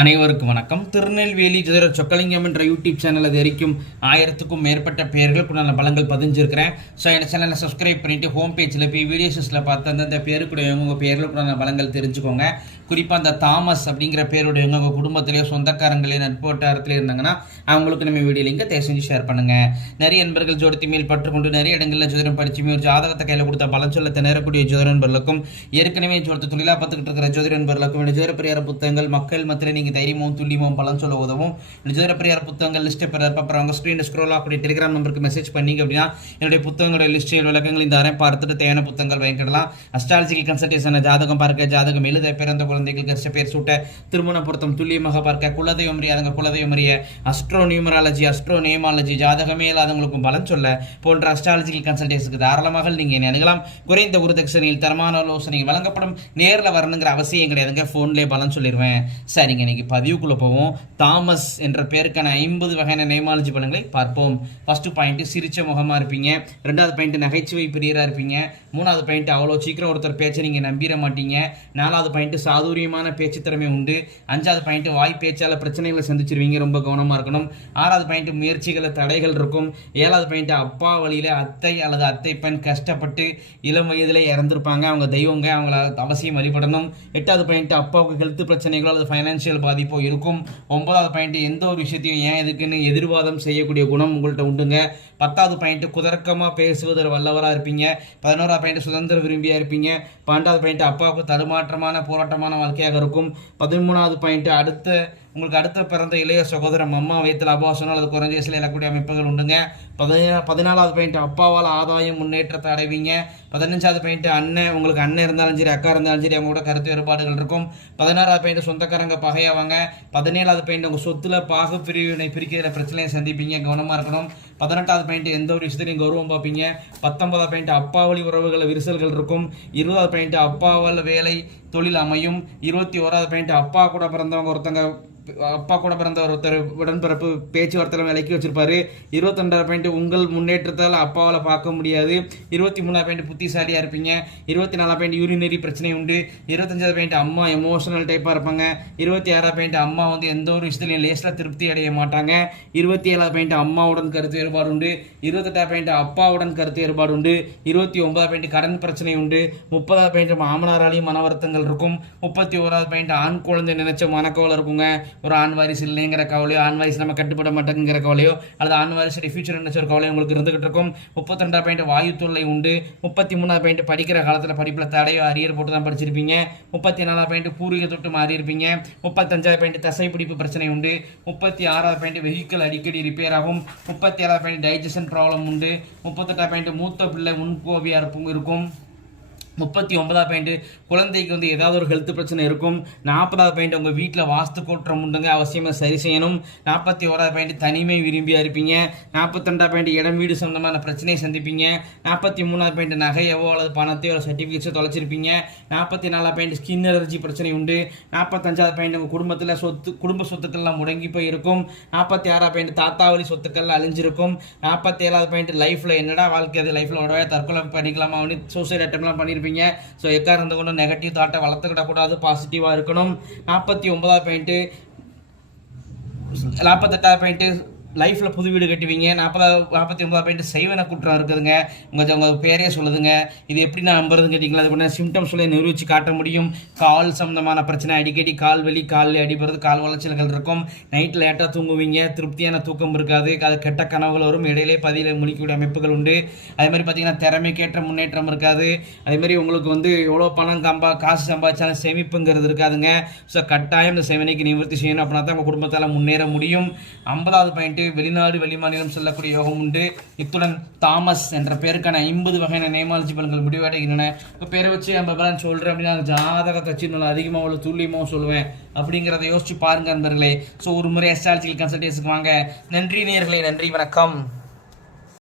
அனைவருக்கும் வணக்கம். திருநெல்வேலி ஜோதிட சொக்கலிங்கம் என்ற யூடியூப் சேனல் அது வரைக்கும் ஆயிரத்துக்கும் மேற்பட்ட பெயர்களுக்குண்டான பலங்கள் பதிஞ்சிருக்கிறேன். ஸோ என் சேனலை சப்ஸ்கிரைப் பண்ணிட்டு ஹோம் பேஜில் போய் வீடியோஸில் பார்த்து அந்தந்த பேருக்குடையவங்க உங்கள் நான் பலங்கள் தெரிஞ்சுக்கோங்க. குறிப்பாக அந்த தாமஸ் அப்படிங்கிற பேருடையவங்க உங்கள் குடும்பத்திலேயோ சொந்தக்காரங்களே நட்போட்டாரத்திலே இருந்தாங்கன்னா அவங்களுக்கு நம்ம வீடியோ லிங்கை தயவு செஞ்சு ஷேர் பண்ணுங்கள் நிறைய நண்பர்கள் ஜோடத்தி மேல் பற்றுக்கொண்டு நிறைய இடங்களில் ஜோதிடம் படிச்சுமே ஒரு ஜாதகத்தை கையில் கொடுத்த பலன் சொல்ல திணறக்கூடிய ஜோதிட நண்பர்களுக்கும் ஏற்கனவே ஜோடத்தை தொழிலாக பார்த்துக்கிட்டு இருக்கிற ஜோதிட நண்பர்களுக்கும் ஜோதிட பரிகார புத்தகங்கள் மக்கள் மத்திய நீங்கள் தைரியமும் துல்லியமும் பலன் சொல்ல உதவும். இந்த ஜோதிட புத்தகங்கள் லிஸ்ட்டை பெற அப்புறம் உங்கள் ஸ்க்ரீனில் ஸ்க்ரோல் ஆகக்கூடிய டெலிகிராம் நம்பருக்கு மெசேஜ் பண்ணீங்க அப்படின்னா என்னுடைய புத்தகங்களோட லிஸ்ட் விளக்கங்கள் இந்த அரை பார்த்துட்டு தேவையான புத்தகங்கள் வாங்கிக்கிடலாம் அஸ்ட்ராலஜிக்கல் கன்சல்டேஷன் ஜாதகம் பார்க்க ஜாதகம் எழுத பிறந்த குழந்தைகள் கஷ்ட பேர் சூட்ட திருமண பொருத்தம் துல்லியமாக பார்க்க குலதெய்வம் அறியாதவங்க குலதெய்வம் அறிய அஸ்ட்ரோ நியூமராலஜி அஸ்ட்ரோ நியமாலஜி ஜாதகமே இல்லாதவங்களுக்கும் பலன் சொல்ல போன்ற அஸ்ட்ராலஜிக்கல் கன்சல்டேஷனுக்கு தாராளமாக நீங்கள் அணுகலாம். குறைந்த குருதட்சணையில் தரமான ஆலோசனை வழங்கப்படும். நேரில் வரணுங்கிற அவசியம் கிடையாதுங்க. ஃபோன்லேயே பலன் சொல்லிடுவேன் சரிங்க இன்னைக்கு பதிவுக்குள்ளே போவோம். தாமஸ் என்ற பேருக்கான ஐம்பது வகையான நெய்மாலஜி பலன்களை பார்ப்போம். ஃபஸ்ட்டு பாயிண்ட் சிரிச்ச முகமாக இருப்பீங்க. ரெண்டாவது பாயிண்ட் நகைச்சுவை பிரியராக இருப்பீங்க. மூணாவது பாயிண்ட் அவ்வளோ சீக்கிரம் ஒருத்தர் பேச்சை நீங்கள் நம்பிட மாட்டீங்க. நாலாவது பாயிண்ட் சாதுரியமான பேச்சு திறமை உண்டு. அஞ்சாவது பாயிண்ட் வாய் பேச்சால பிரச்சனைகளை சந்திச்சிருவீங்க. ரொம்ப கவனமாக இருக்கணும். ஆறாவது பாயிண்ட் முயற்சிகளை தடைகள் இருக்கும். ஏழாவது பாயிண்ட் அப்பா வழியில் அத்தை அல்லது அத்தை பெண் கஷ்டப்பட்டு இளம் வயதில் இறந்துருப்பாங்க. அவங்க தெய்வங்க அவங்கள அவசியம் வழிபடணும். எட்டாவது பாயிண்ட் அப்பாவுக்கு ஹெல்த் பிரச்சனைகளோ அல்லது ஃபைனான்சியல் பாதிப்போ இருக்கும். ஒன்பதாவது பாயிண்ட் எந்த ஒரு விஷயத்தையும் ஏன் எதுக்குன்னு எதிர்வாதம் செய்யக்கூடிய குணம் உங்கள்கிட்ட உண்டுங்க. பத்தாவது பாயிண்ட் குதர்க்கமாக பேசுவதில் வல்லவராக இருப்பீங்க. பதினோராவது பாயிண்ட் சுதந்திர விரும்பியாக இருப்பீங்க. பன்னெண்டாவது பாயிண்ட் அப்பாவுக்கு தடுமாற்றமான போராட்டமான வாழ்க்கையாக இருக்கும். பதிமூணாவது பாயிண்ட் அடுத்த உங்களுக்கு அடுத்த பிறந்த இளைய சகோதரம் அம்மா வயத்தில் அபாசனம் அல்லது குறைஞ்ச வயசில் இழக்கூடிய அமைப்புகள் உண்டுங்க. பதினா பதினாலாவது பாயிண்ட் அப்பாவால் ஆதாயம் முன்னேற்றத்தை அடைவீங்க. பதினஞ்சாவது பாயிண்ட் அண்ணன் உங்களுக்கு அண்ணன் இருந்தாலும் சரி அக்கா இருந்தாலும் சரி அவங்களோட கருத்து வேறுபாடுகள் இருக்கும். பதினாறாவது பாயிண்ட் சொந்தக்காரங்க பகையாவாங்க. பதினேழாவது பாயிண்ட் உங்கள் சொத்துல பாகு பிரிவினை பிரிக்கிற பிரச்சனையை சந்திப்பீங்க. கவனமாக இருக்கணும். பதினெட்டாவது பாயிண்ட் எந்த ஒரு விஷயத்தையும் கௌரவம் பார்ப்பீங்க. பத்தொன்பதாவது பாயிண்ட் அப்பா வழி உறவுகள் விரிசல்கள் இருக்கும். இருபதாவது பாயிண்ட் அப்பாவால் வேலை தொழில் அமையும். இருபத்தி ஓராவது பாயிண்ட் அப்பா கூட பிறந்தவங்க ஒருத்தங்க அப்பா கூட பிறந்த ஒருத்தர் உடன்பிறப்பு பேச்சுவார்த்தையில் விலக்கி வச்சிருப்பாரு. இருபத்தொண்டாவது பாயிண்ட் உங்கள் முன்னேற்றத்தால் அப்பாவால் பார்க்க முடியாது. இருபத்தி மூணாவது பாயிண்ட் புத்திசாலியாக இருப்பீங்க. இருபத்தி நாலாம் பாயிண்ட் யூரினரி பிரச்சனை உண்டு. இருபத்தஞ்சாவது பாயிண்ட் அம்மா எமோஷனல் டைப்பாக இருப்பாங்க. இருபத்தி ஆறாவது பாயிண்ட் அம்மா வந்து எந்த ஒரு விஷயத்துலையும் லேஸில் திருப்தி அடைய மாட்டாங்க. இருபத்தி ஏழாவது பாயிண்ட் அம்மாவுடன் கருத்து வேறுபாடு உண்டு இருபத்தெட்டாவது பாயிண்ட் அப்பாவுடன் கருத்து வேறுபாடு உண்டு இருபத்தி ஒன்பதாவது பாயிண்ட் கடன் பிரச்சனை உண்டு முப்பதாவது பாயிண்ட் மாமனாராலையும் மன வருத்தங்கள் இருக்கும். முப்பத்தி ஓராவது பாயிண்ட் ஆண் குழந்தை நினைச்ச மனக்கவலை இருக்குங்க. ஒரு ஆண் வாரிசு இல்லைங்கிற கவலையோ ஆண் வாரிசு நம்ம கட்டுப்பட மாட்டேங்கிற கவலையோ அல்லது ஆண் வாரிசு ஃபியூச்சர் நினைச்ச ஒரு கவலையோ உங்களுக்கு இருந்துகிட்டு இருக்கும். முப்பத்தி ரெண்டாவது பாயிண்ட் வாயு தொல்லை உண்டு. முப்பத்தி மூணாவது பாயிண்ட் படிக்கிற காலத்தில் படிப்பில் தடையோ அரியர் போட்டு தான் படிச்சிருப்பீங்க. முப்பத்தி நாலாவது பாயிண்ட் பூர்வீக தொட்டு மாறி இருப்பீங்க. முப்பத்தஞ்சாவது பாயிண்ட் தசை பிடிப்பு பிரச்சனை உண்டு. முப்பத்தி ஆறாவது பாயிண்ட் வெஹிக்கிள் அடிக்கடி ரிப்பேர் ஆகும். முப்பத்தி ஏழாவது பாயிண்ட் டைஜஷன் ப்ராப்ளம் உண்டு. முப்பத்தெட்டாவது பாயிண்ட் மூத்த பிள்ளை முன்கோவியாக இருக்கும் இருக்கும். முப்பத்தி ஒன்பதாவது பாயிண்ட்டு குழந்தைக்கு வந்து ஏதாவது ஒரு ஹெல்த் பிரச்சனை இருக்கும். நாற்பதாவது பாயிண்ட் உங்கள் வீட்டில் வாஸ்து கூட்டுறம் உண்டுங்க. அவசியமாக சரி செய்யணும். நாற்பத்தி ஓராவது பாயிண்ட் தனிமை விரும்பியா இருப்பீங்க. நாற்பத்தெண்டாவது பாயிண்ட் இடம் வீடு சம்பந்தமான பிரச்சனையை சந்திப்பீங்க. நாற்பத்தி மூணாவது பாயிண்ட் நகையவோ அல்லது பணத்தையோ சர்டிஃபிகேட்ஸோ தொலைச்சிருப்பீங்க. நாற்பத்தி நாலாவது பாயிண்ட் ஸ்கின் அலர்ஜி பிரச்சனை உண்டு. நாற்பத்தஞ்சாவது பாயிண்ட் உங்கள் குடும்பத்தில் சொத்து குடும்ப சொத்துக்கள்லாம் முடங்கி போய் இருக்கும் நாற்பத்தி ஆறாவது பாயிண்ட் தாத்தாவளி சொத்துக்கள் அழிஞ்சிருக்கும். நாற்பத்தி ஏழாவது பாயிண்ட் லைஃப்பில் என்னடா வாழ்க்கை? அது லைஃப்பில் உடவே தற்கொலை பண்ணிக்கலாமா? அப்படின்னு சூசைட் அட்டம்லாம் பண்ணியிருப்பீங்க ஸோ எக்கா இருந்து கொண்டு நெகட்டிவ் தாட்டை வளர்த்துக்கிடக்கூடாது பாசிட்டிவாக இருக்கணும். நாற்பத்தி ஒன்பதாவது பாயிண்ட்டு நாற்பத்தெட்டாவது பாயிண்ட்டு லைஃப்பில் புது வீடு கட்டுவீங்க. நாற்பது நாற்பத்தி ஒன்பதாவது பாயிண்ட் செய்வன குற்றம் இருக்குதுங்க. உங்கள் உங்கள் பேரே சொல்லுதுங்க. இது எப்படி நான் நம்புறதுன்னு கேட்டிங்களா? அதுக்கு சிம்டம்ஸ் சொல்லி நிரூபித்து காட்ட முடியும். கால் சம்மந்தமான பிரச்சனை அடிக்கடி கால் வலி காலில் அடிபடுறது கால் வளர்ச்சிகள் இருக்கும். நைட் லேட்டாக தூங்குவீங்க. திருப்தியான தூக்கம் இருக்காது. அது கெட்ட கனவுகள் வரும். இடையிலே பதியில் முடிக்கக்கூடிய அமைப்புகள் உண்டு. அதே மாதிரி பார்த்தீங்கன்னா திறமைக்கேற்ற முன்னேற்றம் இருக்காது. அதே மாதிரி உங்களுக்கு வந்து எவ்வளோ பணம் கம்பா காசு சம்பாதிச்சாலும் சேமிப்புங்கிறது இருக்காதுங்க. ஸோ கட்டாயம் இந்த சேவனைக்கு நிவர்த்தி செய்யணும் அப்படின்னா தான் உங்கள் குடும்பத்தால் முன்னேற முடியும். ஐம்பதாவது பாயிண்ட்டு வெளிநாடு வெளிமாநிலம் செல்லக்கூடிய யோகம் உண்டு. இத்துடன் தாமஸ் என்ற பேருக்கான ஐம்பது வகையான நேமாலஜி பலன்கள் முடிவடைகின்றன. இப்போ பேரை வச்சு நம்ம பலன் சொல்கிறேன் அப்படின்னா ஜாதகத்தை வச்சு நல்லா அதிகமாக உள்ள துல்லியமாக சொல்லுவேன். அப்படிங்கிறத யோசிச்சு பாருங்க நண்பர்களே ஸோ ஒரு முறை எஸ்ட்ராலஜிக்கல் கன்சல்டேஷனுக்கு வாங்க. நன்றி நேயர்களே நன்றி வணக்கம்.